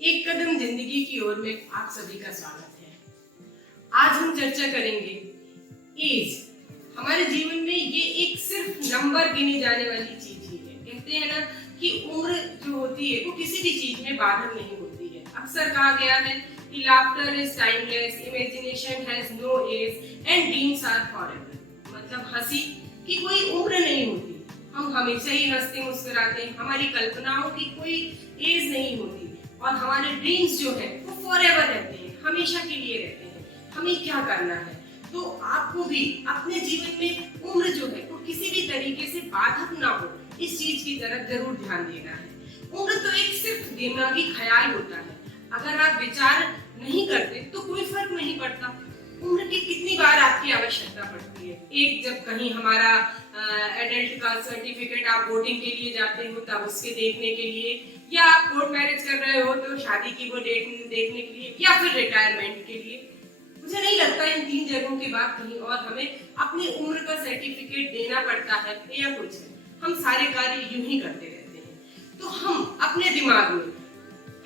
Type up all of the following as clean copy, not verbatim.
एक कदम जिंदगी की ओर में आप सभी का स्वागत है। आज हम चर्चा करेंगे एज। हमारे जीवन में ये एक सिर्फ नंबर गिनी जाने वाली चीज ही है। कहते हैं ना कि उम्र जो होती है वो किसी भी चीज में बाधक नहीं होती है। अक्सर कहा गया है कि laughter is timeless, imagination has no age and dreams are forever. मतलब हंसी की कोई उम्र नहीं होती, हम हमेशा ही हंसते मुस्कुराते हैं। हमारी कल्पनाओं की कोई एज नहीं होती और हमारे ड्रीम्स जो है वो फॉरएवर रहते हैं, हमेशा के लिए रहते हैं। हमें क्या करना है, तो आपको भी अपने जीवन में उम्र जो है वो किसी भी तरीके से बाधक ना हो, इस चीज की तरफ जरूर ध्यान देना है। उम्र तो एक सिर्फ दिमागी ख्याल होता है। अगर आप विचार नहीं करते तो कोई फर्क नहीं पड़ता। उम्र की कितनी बार आपकी आवश्यकता पड़ती है। एक जब कहीं हमारा एडल्ट का सर्टिफिकेट आप वोटिंग के लिए जाते हो तब उसके देखने के लिए, या आप कोर्ट मैरिज कर रहे हो तो शादी की वो डेट देखने के लिए, या फिर रिटायरमेंट के लिए। मुझे नहीं लगता इन तीन जगहों के बाद कहीं और हमें अपनी उम्र का सर्टिफिकेट देना पड़ता है या कुछ है। हम सारे कार्य यूं ही करते रहते हैं। तो हम अपने दिमाग में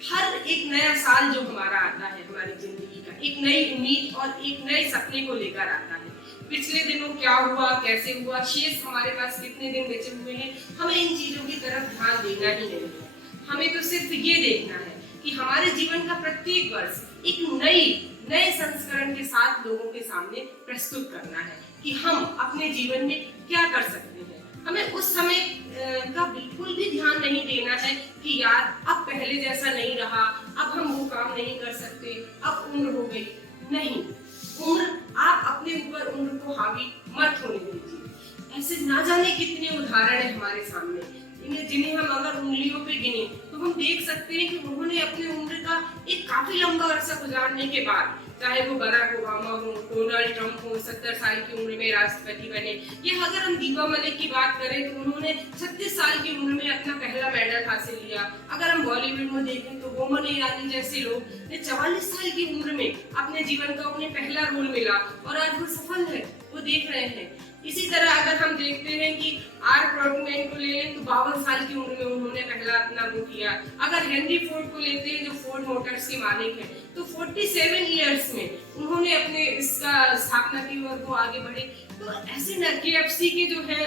हर एक नया साल जो हमारा आता है, हमारी जिंदगी का एक नई उम्मीद और एक नए सपने को लेकर आता है। पिछले दिनों क्या हुआ, कैसे हुआ, शेष हमारे पास कितने दिन बचे हुए हैं, हमें इन चीजों की तरफ ध्यान देना ही नहीं है। हमें तो सिर्फ ये देखना है कि हमारे जीवन का प्रत्येक वर्ष एक नए संस्करण के साथ लोगों के सामने प्रस्तुत करना है कि हम अपने जीवन में क्या कर सकते हैं। हमें उस समय का बिल्कुल भी ध्यान नहीं देना है कि यार अब पहले जैसा नहीं रहा, अब हम वो काम नहीं कर सकते, अब उम्र हो गई। नहीं, उम्र, आप अपने ऊपर उम्र को हावी मत होने दीजिए। ऐसे ना जाने कितने उदाहरण है हमारे सामने जिन्हें हम अगर उंगलियों पे गिने तो हम देख सकते हैं कि उन्होंने अपनी उम्र का एक काफी लंबा अरसा गुजारने के बाद, चाहे वो बराक ओबामा हो, डोनाल्ड ट्रंप हो, 70 साल की उम्र में राष्ट्रपति बने, या अगर हम दीपा मलिक की बात करें तो उन्होंने 36 साल की उम्र में अपना पहला मेडल हासिल किया। अगर हम बॉलीवुड में देखें तो बोमन ईरानी जैसे लोग ने 44 साल की उम्र में अपने जीवन का उन्हें पहला रोल मिला और आज वो सफल है, वो देख रहे हैं। इसी तरह अगर हम देखते हैं कि आर क्रॉटमैन को ले लें तो 52 साल की उम्र में उन्होंने पहला अपना वो किया। अगर हेनरी फोर्ड को लेते हैं जो फोर्ड मोटर्स के मालिक हैं, तो 47 इयर्स में उन्होंने अपने इसका स्थापना की और वो आगे बढ़े। तो ऐसे न KFC के जो है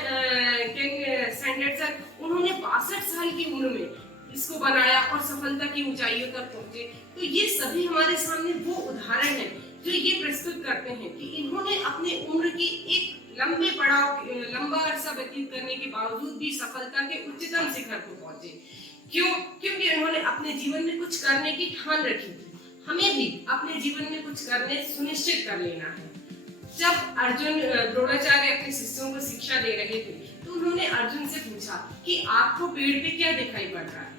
केन सैंडर्सन, उन्होंने 62 साल की उम्र में इसको बनाया और सफलता की ऊंचाइयों तक पहुंचे। तो ये सभी हमारे सामने वो उदाहरण है जो ये प्रस्तुत करते हैं कि इन्होंने अपने उम्र की एक लंबा अरसा व्यतीत करने के बावजूद भी सफलता के उच्चतम शिखर को पहुंचे। क्यों? क्योंकि उन्होंने अपने जीवन में कुछ करने की ठान रखी थी। हमें भी अपने जीवन में कुछ करने सुनिश्चित कर लेना है। जब अर्जुन द्रोणाचार्य अपने शिष्यों को शिक्षा दे रहे थे तो उन्होंने अर्जुन से पूछा कि आपको पेड़ पे क्या दिखाई पड़ रहा है।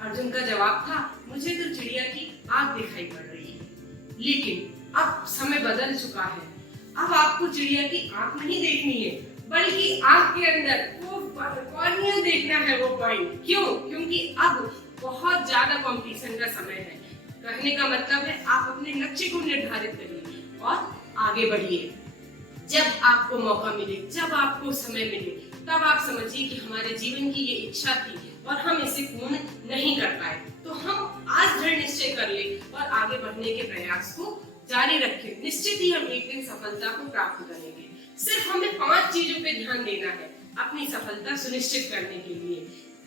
अर्जुन का जवाब था, मुझे तो चिड़िया की आंख दिखाई पड़ रही है। लेकिन अब समय बदल चुका है। अब आपको चिड़िया की आंख नहीं देखनी है, बल्कि आंख के अंदर वो कॉर्निया देखना है, वो पॉइंट। क्यों? क्योंकि अब बहुत ज्यादा कंपटीशन का समय है। कहने का मतलब है आप अपने लक्ष्य को निर्धारित करिए और आगे बढ़िए। जब आपको मौका मिले, जब आपको समय मिले, तब आप समझिए कि हमारे जीवन की ये इच्छा थी और हम इसे पूर्ण नहीं कर पाए, तो हम आज दृढ़ निश्चय कर ले और आगे बढ़ने के प्रयास को जारी रखें। निश्चित ही हम एक दिन सफलता को प्राप्त करेंगे। सिर्फ हमें 5 चीजों पे ध्यान देना है अपनी सफलता सुनिश्चित करने के लिए।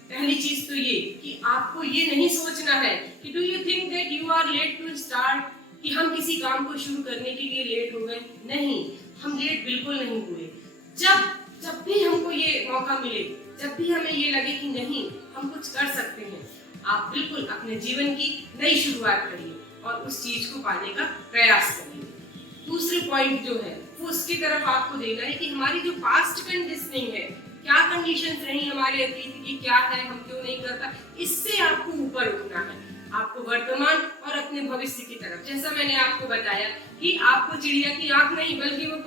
पहली चीज तो ये कि आपको ये नहीं सोचना है कि do you think that you are late to start, कि हम किसी काम को शुरू करने के लिए लेट हो गए। नहीं, हम लेट बिल्कुल नहीं हुए। जब भी हमको ये मौका मिले, जब भी हमें ये लगे कि नहीं हम कुछ कर सकते हैं, आप बिल्कुल अपने जीवन की नई शुरुआत करिए और उस चीज को पाने का प्रयास करिए। दूसरी पॉइंट जो है वो उसकी तरफ आपको देना है कि हमारी जो पास्ट कंडीशनिंग है, क्या कंडीशंस रही हमारे अतीत की, क्या है, हम क्यों नहीं करता, इससे आपको ऊपर उठना है। आपको वर्तमान और अपने भविष्य की तरफ, जैसा मैंने आपको बताया कि आपको चिड़िया की आंख नहीं बल्कि वो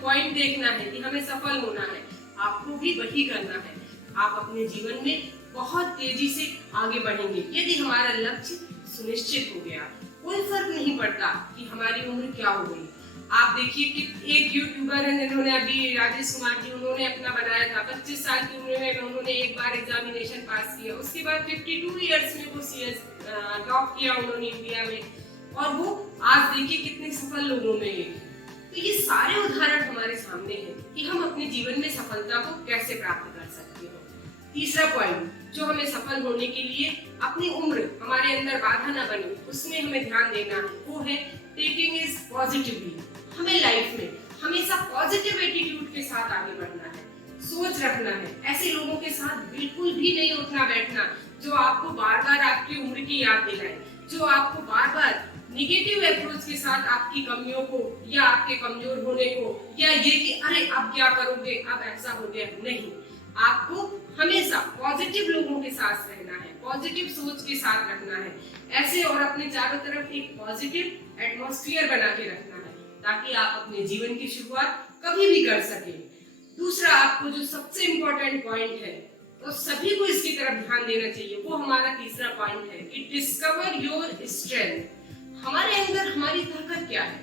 पॉइंट देखना है कि हमें सफल होना है। आपको भी वही करना है। आप अपने जीवन में बहुत तेजी से आगे बढ़ेंगे यदि हमारा लक्ष्य सुनिश्चित हो गया। कोई फर्क नहीं पड़ता कि हमारी उम्र क्या हो गई। आप देखिए कि एक यूट्यूबर है जिन्होंने अभी राजेश कुमार जी, उन्होंने अपना बनाया था 25 साल की उम्र में उन्होंने एक बार एग्जामिनेशन पास किया, उसके बाद 52 इयर्स में वो सीएस टॉप किया उन्होंने इंडिया में, और वो आज देखिए कितने सफल लोगों में है। तो ये सारे उदाहरण हमारे सामने हैं कि हम अपने जीवन में सफलता को कैसे प्राप्त कर सकते हैं। तीसरा पॉइंट जो हमें सफल होने के लिए अपनी उम्र हमारे अंदर बाधा न बने उसमें हमें ध्यान देना है, वो है टेकिंग इज पॉजिटिवली। हमें लाइफ में हमेशा पॉजिटिव एटीट्यूड के साथ आगे बढ़ना है, सोच रखना है। ऐसे लोगों के साथ बिल्कुल भी नहीं उठना बैठना जो आपको बार बार आपकी उम्र की याद दिलाए, जो आपको बार बार निगेटिव अप्रोच के साथ आपकी कमियों को या आपके कमजोर होने को या ये कि अरे अब क्या करोगे, अब ऐसा हो गया। नहीं, आपको हमेशा पॉजिटिव लोगों के साथ रहना है, पॉजिटिव सोच के साथ रखना है ऐसे, और अपने चारों तरफ एक पॉजिटिव एटमॉस्फेयर बना के रखना है ताकि आप अपने जीवन की शुरुआत कभी भी कर सके। दूसरा आपको जो सबसे इम्पोर्टेंट पॉइंट है तो सभी को इसकी तरफ ध्यान देना चाहिए, वो हमारा तीसरा पॉइंट है कि डिस्कवर योर स्ट्रेंथ। हमारे अंदर हमारी ताकत क्या है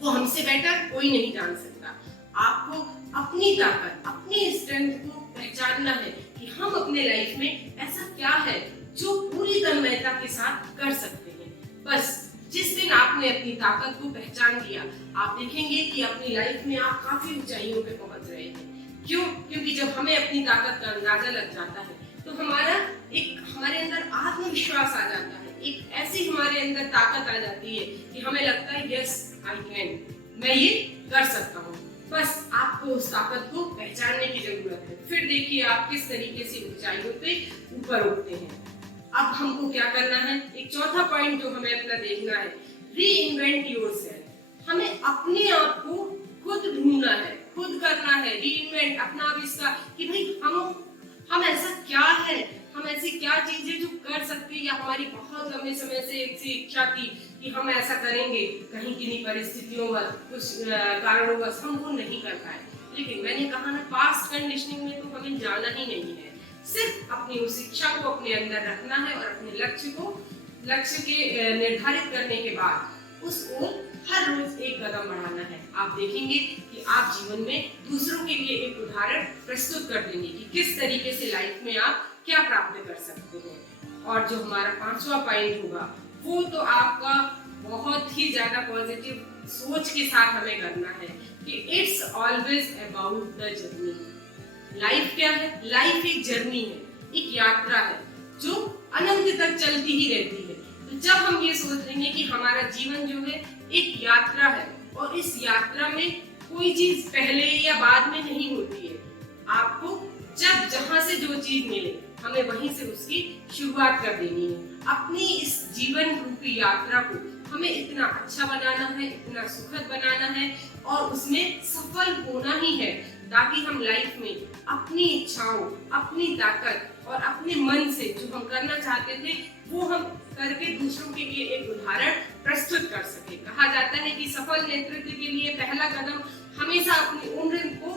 वो हमसे बेटर कोई नहीं जान सकता। आपको अपनी ताकत, अपनी स्ट्रेंथ को पहचानना है कि हम अपने लाइफ में ऐसा क्या है जो पूरी तन्मयता के साथ कर सकते हैं। बस जिस दिन आपने अपनी ताकत को पहचान लिया, आप देखेंगे कि अपनी लाइफ में आप काफी ऊंचाइयों पे पहुंच रहे हैं। क्यों? क्योंकि जब हमें अपनी ताकत का अंदाजा लग जाता है तो हमारे अंदर आत्मविश्वास आ जाता है, एक ऐसी हमारे अंदर ताकत आ जाती है कि हमें लगता है यस आई कैन, मैं ये कर सकता हूँ। बस आपको उस ताकत को पहचानने की जरूरत है। फिर देखिए आप किस तरीके से ऊंचाइयों पे ऊपर उठते हैं। अब हमको क्या करना है, एक चौथा पॉइंट जो हमें अपना देखना है, री इन्वेंट योरसेल्फ। हमें अपने आप को खुद ढूंढना है, खुद करना है री इन्वेंट, अपना आविष्कार कि भाई हम ऐसा क्या है, हम ऐसी क्या चीजें जो कर सकते हैं, या हमारी बहुत लंबे समय से एक सी इच्छा थी कि हम ऐसा करेंगे, कहीं किन्हीं परिस्थितियों व कुछ कारणों हम वो नहीं कर पाए। लेकिन मैंने कहा ना, पास्ट कंडीशनिंग में तो हमें जाना ही नहीं है, सिर्फ अपनी उस इच्छा को अपने अंदर रखना है और अपने लक्ष्य के निर्धारित करने के बाद उस ओर हर रोज एक कदम बढ़ाना है। आप देखेंगे कि आप जीवन में दूसरों के लिए एक उदाहरण प्रस्तुत कर देंगे कि किस तरीके से लाइफ में आप क्या प्राप्त कर सकते हैं। और जो हमारा पांचवा पॉइंट होगा वो तो आपका बहुत ही ज्यादा पॉजिटिव सोच के साथ हमें करना है कि it's always about the journey. Life क्या है? लाइफ एक जर्नी है, एक यात्रा है जो अनंत तक चलती ही रहती है। तो जब हम ये सोच लेंगे कि हमारा जीवन जो है एक यात्रा है और इस यात्रा में कोई चीज पहले या बाद में नहीं होती है, आपको जब जहां से जो चीज मिले हमें वहीं से उसकी शुरुआत कर देनी है। अपनी इस जीवन रूपी यात्रा को हमें इतना अच्छा बनाना है, इतना सुखद बनाना है और उसमें सफल होना ही है ताकि हम लाइफ में अपनी इच्छाओं, अपनी ताकत और अपने मन से जो हम करना चाहते थे वो हम करके दूसरों के लिए एक उदाहरण प्रस्तुत कर सके। कहा जाता है कि सफल नेतृत्व के लिए पहला कदम हमेशा अपनी उम्र को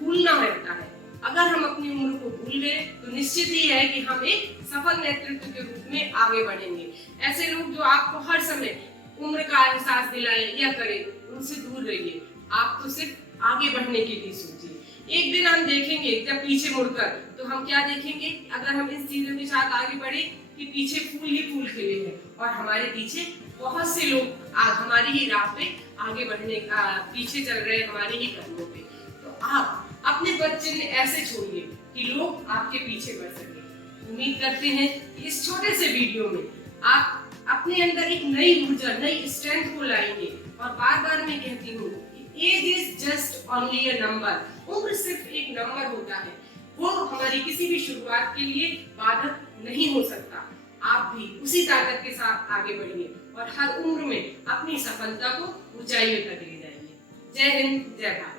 भूलना रहता है। अगर हम अपनी उम्र को भूल गए तो निश्चित ही है कि हम एक सफल नेतृत्व के रूप में आगे बढ़ेंगे। ऐसे लोग जो आपको हर समय उम्र का एहसास दिलाए या करे, उनसे दूर रहिए। आप तो सिर्फ आगे बढ़ने के लिए सोचिए। एक दिन हम देखेंगे जब पीछे मुड़कर तो हम क्या देखेंगे, अगर हम इस चीजों के साथ आगे बढ़े कि पीछे फूल ही फूल खिले हैं और हमारे पीछे बहुत से लोग हमारी ही राह पे आगे बढ़ने का पीछे चल रहे हैं, हमारे ही कदमों पे। तो आप अपने बच्चे ने ऐसे छोड़िए कि लोग आपके पीछे बढ़ सके। उम्मीद करते हैं कि इस छोटे से वीडियो में आप अपने अंदर एक नई ऊर्जा, नई स्ट्रेंथ को लाएंगे। और बार बार मैं कहती हूँ age is just only a number. उम्र सिर्फ एक नंबर होता है, वो हमारी किसी भी शुरुआत के लिए बाधक नहीं हो सकता। आप भी उसी ताकत के साथ आगे बढ़िए और हर उम्र में अपनी सफलता को ऊंचाइयों तक ले जाइए। जय हिंद, जय भारत।